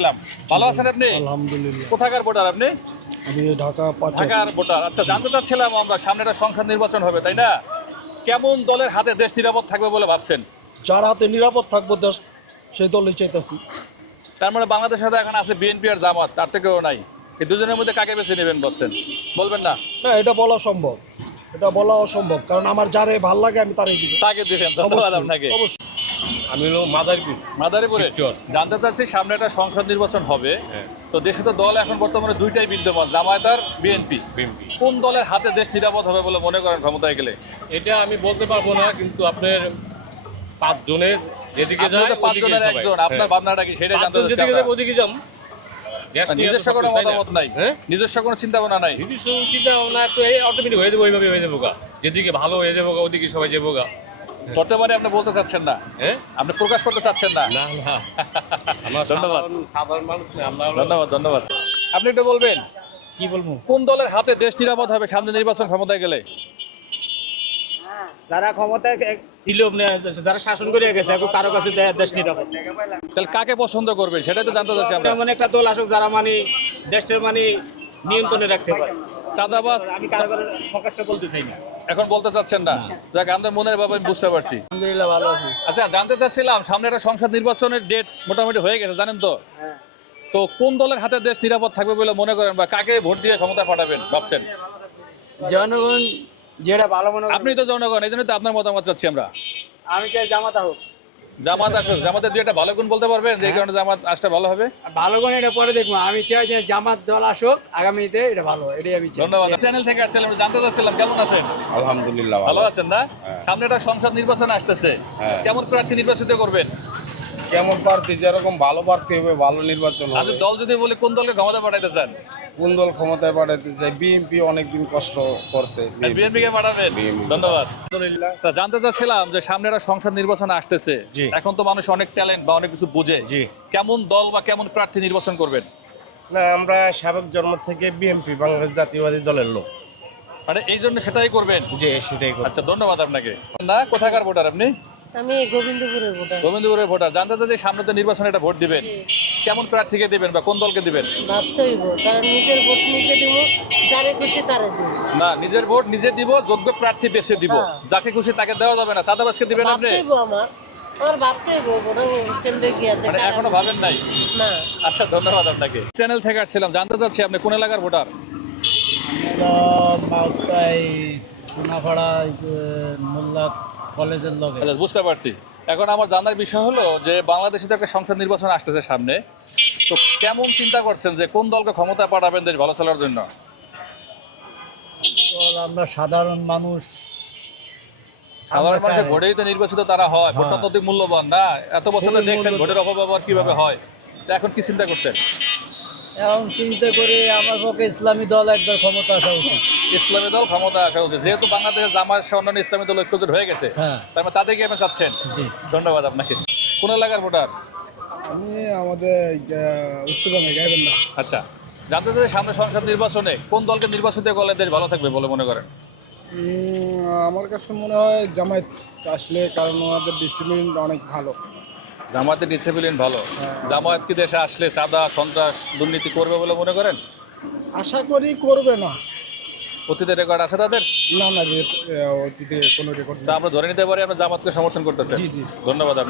সালাম। ভালো আছেন আপনি? আলহামদুলিল্লাহ। কোথাকার ভোটার আপনি? আমি ঢাকা ঢাকার ভোটার। আচ্ছা জানতে চাচ্ছিলাম আমরা সামনে একটা সংসদ নির্বাচন হবে তাই না? কেমন দলের হাতে দেশ নিরাপদ থাকবে বলে ভাবছেন? যার হাতে নিরাপদ থাকব দেশ সেই দলে চাইতেছি। তার মানে এখন আছে বিএনপি আর জামাত তার থেকেও নাই। এই দুজনের মধ্যে কাকে বেছে নেবেন বলছেন? বলবেন না? না এটা বলা সম্ভব। এটা বলা অসম্ভব কারণ আমার যারে ভালো লাগে আমি তারে দিব। তাকে দিবেন ধন্যবাদ আপনাকে। অবশ্যই। আমি হলো মাদারীপুর মাদারীপুরে? শিবচর। জানতে চাচ্ছি সামনে একটা সংসদ নির্বাচন হবে। তো দেশে তো দল এখন বর্তমানে দুইটাই বিদ্যমান জামায়াত আর বিএনপি। বিএমপি কোন দলের হাতে দেশ নিরাপদ হবে বলে মনে করেন ক্ষমতায় গেলে? এটা আমি বলতে পারব না কিন্তু আপনার পাঁচ জনের যেদিকে আপনি যায় তো পাঁচজনের একজন আপনার ভাবনাটা কি সেটাই জানতে চাচ্ছি যেদিকে আমরা। যাবে ওদিকে যাম। দেশ নিয়ে তো নিজস্ব কোনো কিছু, তাই না? মতামত নাই। হ্যাঁ? নিজস্ব কোনো চিন্তা ভাবনা নাই। নিজস্ব চিন্তা ভাবনা একটু এই অটোমেটিক হয়ে যাবে ওইভাবে হয়ে যাব গা। যেদিকে ভালো হয়ে যাব গা ওদিকে সবাই যাব গা। বর্তমানে আপনি বলতে চাচ্ছেন না। হ্যাঁ আপনি প্রকাশ করতে চাচ্ছেন না। না না। আমরা ধন্যবাদ। ধন্যবাদ ধন্যবাদ। আপনি একটু বলবেন কি বলব? কোন দলের হাতে দেশ নিরাপদ হবে সামনে নির্বাচন ক্ষমতায় গেলে? যারা ক্ষমতায় ছিল যারা শাসন করে গেছে এখন কারও কাছে দেশ নিরাপদ। তাহলে কাকে পছন্দ করবেন? সেটাই তো জানতে চাচ্ছি আমরা। এমন একটা দল আসুক যারা মানে দেশের মানে নিয়ন্ত্রণে রাখতে পারে চাঁদাবাজ আমি কারও বলতে চাই না এখন বলতে চাচ্ছেন না। যাক আমাদের মনের আমি বুঝতে পারছি। আলহামদুলিল্লাহ ভালো আছি। আচ্ছা জানতে চাচ্ছিলাম সামনে একটা সংসদ নির্বাচনের ডেট মোটামুটি হয়ে গেছে জানেন তো? তো কোন দলের হাতে দেশ নিরাপদ থাকবে বলে মনে করেন বা কাকে ভোট দিয়ে ক্ষমতা পাঠাবেন ভাবছেন? জনগণ যেটা ভালো মনে আপনি তো জনগণ এই জন্য তো আপনার মতামত চাচ্ছি আমরা। আমি চাই জামাতা হোক। জামাত আসুক জামাতের দুই একটা ভালো গুণ বলতে পারবেন যে কারণে জামাত আসটা ভালো হবে। ভালো গুণ এটা পরে দেখব। আমি চাই যে জামাত দল আসুক আগামীতে এটা ভালো এটাই আমি চাই। ধন্যবাদ। চ্যানেল থেকে আসছিলাম আমরা জানতে চাচ্ছিলাম কেমন আছেন? আলহামদুলিল্লাহ ভালো আছেন না? সামনে একটা সংসদ নির্বাচন আসতেছে। হ্যাঁ। কেমন প্রার্থী নির্বাচিত করবেন? কেমন প্রার্থী যেরকম ভালো প্রার্থী হবে ভালো নির্বাচন হবে। দল যদি বলে কোন দলকে ক্ষমতা পাঠাইতে চান? কোন দল ক্ষমতায় পাঠাতে চাই বিএনপি অনেকদিন কষ্ট করছে। বিএনপি কে পাঠাবেন? ধন্যবাদ। তা জানতে চাচ্ছিলাম যে সামনে একটা সংসদ নির্বাচন আসতেছে। জি। এখন তো মানুষ অনেক ট্যালেন্ট বা অনেক কিছু বুঝে। জি। কেমন দল বা কেমন প্রার্থী নির্বাচন করবেন? না আমরা সাবেক জন্ম থেকে বিএনপি বাংলাদেশ জাতীয়বাদী দলের লোক। মানে এই জন্য সেটাই করবেন? যে সেটাই। আচ্ছা ধন্যবাদ আপনাকে। না কোথাকার ভোটার আপনি? আমি গোবিন্দপুরের ভোটার। গোবিন্দপুরের ভোটার। জানতে চাচ্ছি সামনে তো নির্বাচনে একটা ভোট দিবেন। কেমন প্রার্থীকে দিবেন বা কোন দলকে দিবেন? ভাবতে হইব কারণ নিজের ভোট নিজে দিব যারে খুশি তারে দিব। না নিজের ভোট নিজে দিব যোগ্য প্রার্থী বেছে দিব। হ্যাঁ। যাকে খুশি তাকে দেওয়া যাবে না। চাঁদাবাজকে দিবেন আপনি? ভাবতে হইব আমার। আমার ভাবতে হইব কেন্দ্রে গিয়েছে মানে এখনও ভাবেন নাই? না। আচ্ছা ধন্যবাদ আপনাকে। চ্যানেল থেকে আসছিলাম জানতে চাচ্ছি আপনি কোন এলাকার ভোটার? মাওতাই চুনাপাড়া মোল্লা কলেজের লগে। বুঝতে পারছি। এখন আমার জানার বিষয় হলো যে বাংলাদেশে তো একটা সংসদ নির্বাচন আসতেছে সামনে। তো কেমন চিন্তা করছেন যে কোন দলকে ক্ষমতা পাঠাবেন দেশ ভালো চলার জন্য? আমরা সাধারণ মানুষ। সাধারণ মানুষের ভোটেই তো নির্বাচিত তারা হয় ভোটটা তো মূল্যবান না? এত বছর দেখছেন ভোটের অপব্যবহার কীভাবে হয়? এখন কি চিন্তা করছেন? এখন চিন্তা করে আমার পক্ষে ইসলামী দল একবার ক্ষমতা আসা উচিত। ইসলামী দল ক্ষমতা আসা উচিত। যেহেতু বাংলাদেশের জামাত সহ অন্যান্য ইসলামী দল ঐক্যজোট হয়ে গেছে হ্যাঁ। তার মানে তাদেরকে আপনি চাচ্ছেন? জি। ধন্যবাদ আপনাকে। কোন এলাকার ভোটার? আমি আমাদের উত্তরবঙ্গে গাইবেন না আচ্ছা। জানতে চাই সামনে সংসদ নির্বাচনে কোন দলকে নির্বাচিত করলে দেশ ভালো থাকবে বলে মনে করেন? আমার কাছে মনে হয় জামায়াত আসলে কারণ ওনাদের ডিসিপ্লিন অনেক ভালো। জামায়াতের ডিসিপ্লিন ভালো। জামায়াত কি দেশে আসলে চাঁদা সন্ত্রাস দুর্নীতি করবে বলে মনে করেন? আশা করি করবে না। অতীতের রেকর্ড আছে তাদের? না না অতীতে কোনো রেকর্ড না আমরা ধরে নিতে পারি আমরা জামাতকে সমর্থন জি। ধন্যবাদ আপনাকে।